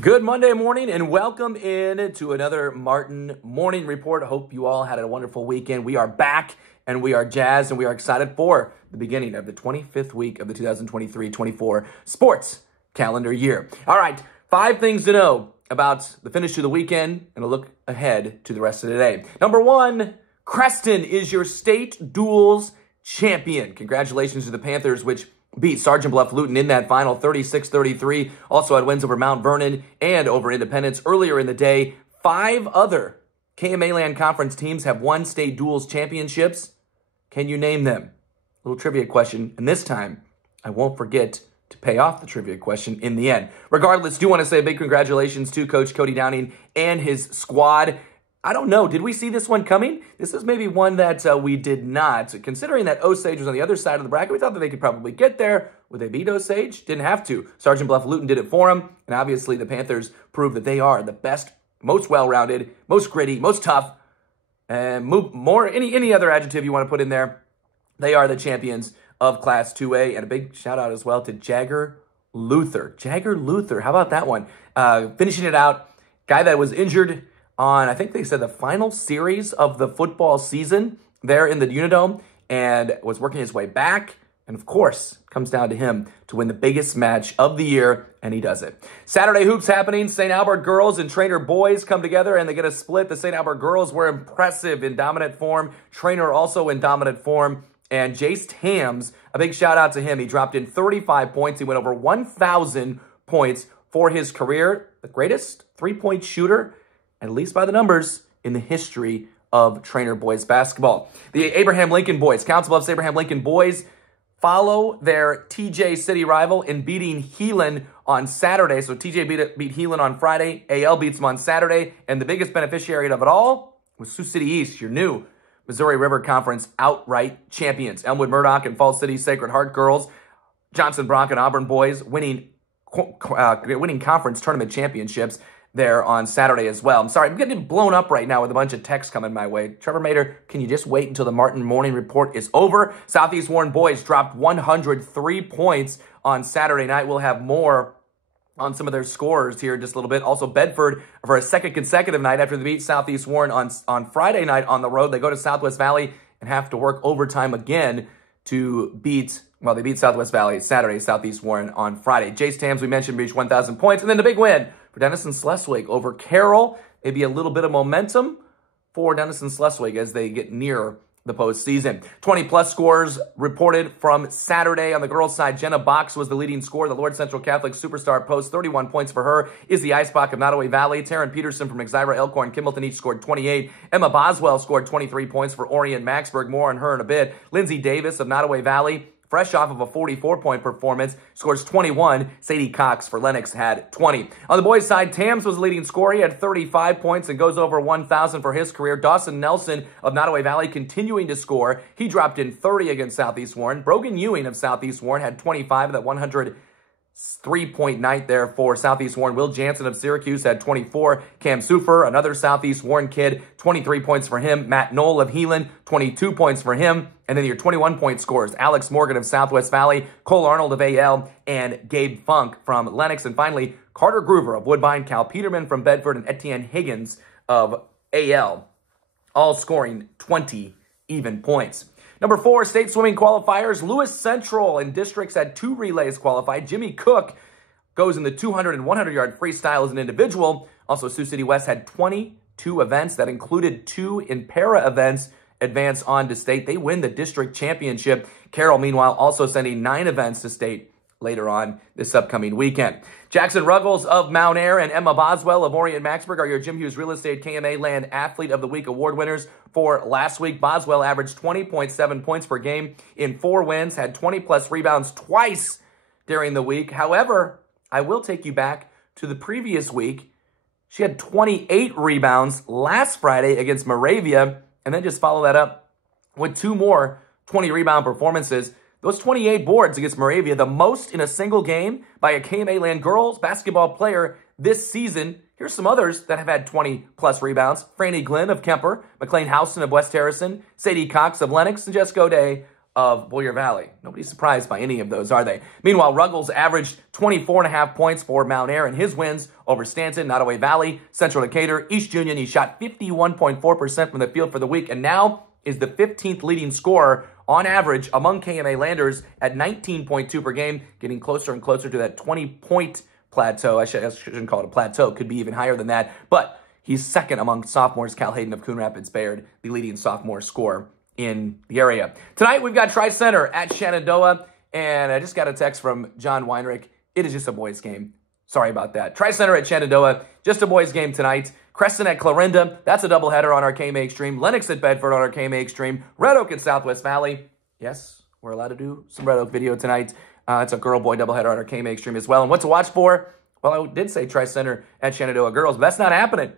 Good Monday morning and welcome in to another Martin Morning Report. Hope you all had a wonderful weekend. We are back and we are jazzed and we are excited for the beginning of the 25th week of the 2023-24 sports calendar year. All right, 5 things to know about the finish of the weekend and a look ahead to the rest of the day. Number 1, Creston is your state duels champion. Congratulations to the Panthers, which beat Sergeant Bluff Luton in that final 36-33. Also had wins over Mount Vernon and over Independence. Earlier in the day, 5 other KMA Land Conference teams have won state duels championships. Can you name them? Little trivia question. And this time, I won't forget to pay off the trivia question in the end. Regardless, do want to say a big congratulations to Coach Cody Downing and his squad. I don't know. Did we see this one coming? This is maybe one that we did not. Considering that Osage was on the other side of the bracket, we thought that they could probably get there. Would they beat Osage? Didn't have to. Sergeant Bluff Luton did it for them. And obviously the Panthers proved that they are the best, most well-rounded, most gritty, most tough, and more any other adjective you want to put in there. They are the champions of Class 2A. And a big shout out as well to Jagger Luther. Jagger Luther. How about that one? Finishing it out. Guy that was injured on, I think they said, the final series of the football season there in the Unidome, and was working his way back. And of course, comes down to him to win the biggest match of the year, and he does it. Saturday hoops happening. St. Albert girls and Trainer boys come together, and they get a split. The St. Albert girls were impressive in dominant form. Trainer also in dominant form. And Jace Tams, a big shout out to him. He dropped in 35 points. He went over 1,000 points for his career. The greatest three-point shooter, at least by the numbers, in the history of Trainer boys basketball. The Abraham Lincoln boys, Council Bluffs Abraham Lincoln boys, follow their TJ City rival in beating Heelan on Saturday. So TJ beat Heelan on Friday. AL beats them on Saturday. And the biggest beneficiary of it all was Sioux City East, your new Missouri River Conference outright champions. Elmwood Murdoch and Falls City Sacred Heart girls, Johnson Bronc and Auburn boys winning conference tournament championships there on Saturday as well. I'm sorry, I'm getting blown up right now with a bunch of texts coming my way. Trevor Mater, can you just wait until the Martin Morning Report is over? Southeast Warren boys dropped 103 points on Saturday night. We'll have more on some of their scores here in just a little bit. Also, Bedford, for a second consecutive night after they beat Southeast Warren on Friday night on the road, they go to Southwest Valley and have to work overtime again to beat, well, they beat Southwest Valley Saturday, Southeast Warren on Friday. Jace Tams, we mentioned, reached 1,000 points. And then the big win for Denison Schleswig over Carroll. Maybe a little bit of momentum for Denison Schleswig as they get near the postseason. 20-plus scores reported from Saturday. On the girls' side, Jenna Box was the leading scorer. The Lord Central Catholic superstar post 31 points for her. Izzy Icebach of Nottoway Valley. Taryn Peterson from Exira, Elkhorn, Kimballton each scored 28. Emma Boswell scored 23 points for Orient Maxburg. More on her in a bit. Lindsay Davis of Nottoway Valley, fresh off of a 44-point performance, scores 21. Sadie Cox for Lennox had 20. On the boys' side, Tams was the leading scorer. He had 35 points and goes over 1,000 for his career. Dawson Nelson of Nottoway Valley continuing to score. He dropped in 30 against Southeast Warren. Brogan Ewing of Southeast Warren had 25 of that 103-point night there for Southeast Warren. Will Jansen of Syracuse had 24. Cam Sufer, another Southeast Warren kid, 23 points for him. Matt Knoll of Heelan, 22 points for him. And then your 21-point scores, Alex Morgan of Southwest Valley, Cole Arnold of AL, and Gabe Funk from Lennox. And finally, Carter Groover of Woodbine, Cal Peterman from Bedford, and Etienne Higgins of AL, all scoring 20 even points. Number 4, state swimming qualifiers. Lewis Central and districts had 2 relays qualified. Jimmy Cook goes in the 200 and 100-yard freestyle as an individual. Also, Sioux City West had 22 events that included 2 in para events advance on to state. They win the district championship. Carroll, meanwhile, also sending 9 events to state later on this upcoming weekend. Jackson Ruggles of Mount Air and Emma Boswell of Orient Maxburg are your Jim Hughes Real Estate KMA Land Athlete of the Week award winners for last week. Boswell averaged 20.7 points per game in 4 wins, had 20-plus rebounds twice during the week. However, I will take you back to the previous week. She had 28 rebounds last Friday against Moravia, and then just follow that up with 2 more 20-rebound performances. Those 28 boards against Moravia, the most in a single game by a KMA Land girls basketball player this season. Here's some others that have had 20-plus rebounds. Franny Glenn of Kemper, McLean Houston of West Harrison, Sadie Cox of Lennox, and Jessica O'Day of Boyer Valley. Nobody's surprised by any of those, are they? Meanwhile, Ruggles averaged 24.5 points for Mount Air in his wins over Stanton, Nottoway Valley, Central Decatur, East Union. He shot 51.4% from the field for the week and now is the 15th leading scorer on average among KMA landers at 19.2 per game, getting closer and closer to that 20-point plateau. I shouldn't call it a plateau. It could be even higher than that. But he's second among sophomores. Cal Hayden of Coon Rapids Bayard, the leading sophomore scorer in the area. Tonight, we've got Tri-Center at Shenandoah, and I just got a text from John Weinrich. It is just a boys' game. Sorry about that. Tri-Center at Shenandoah, just a boys' game tonight. Creston at Clarinda, that's a doubleheader on our KMA Extreme. Lennox at Bedford on our KMA Extreme. Red Oak at Southwest Valley. Yes, we're allowed to do some Red Oak video tonight. It's a girl-boy doubleheader on our KMA Extreme as well. And what to watch for? Well, I did say Tri-Center at Shenandoah girls, but that's not happening.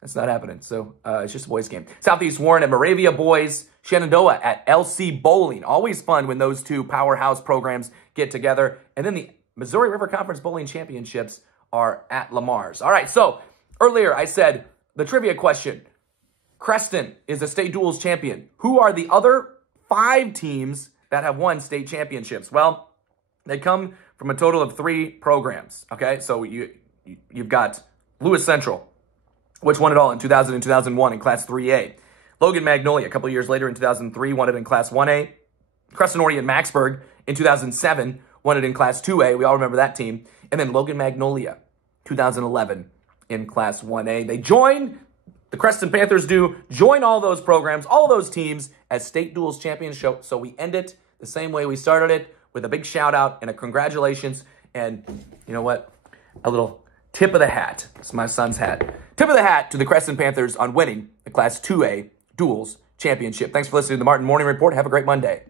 That's not happening. So it's just a boys' game. Southeast Warren at Moravia boys. Shenandoah at LC Bowling. Always fun when those two powerhouse programs get together. And then the Missouri River Conference Bowling Championships are at Lamar's. All right, so earlier I said the trivia question. Creston is a state duals champion. Who are the other 5 teams that have won state championships? Well, they come from a total of 3 programs, okay? So you've got Lewis Central, which won it all in 2000 and 2001 in Class 3A. Logan Magnolia, a couple years later in 2003, won it in Class 1A. Creston Oriented Maxburg in 2007 won it in Class 2A. We all remember that team. And then Logan Magnolia, 2011 in Class 1A. They join, the Creston Panthers do, join all those programs, all those teams as state duals champions. So we end it the same way we started it, with a big shout out and a congratulations. And you know what? A little tip of the hat. It's my son's hat. Tip of the hat to the Creston Panthers on winning the Class 2A duals championship. Thanks for listening to the Martin Morning Report. Have a great Monday.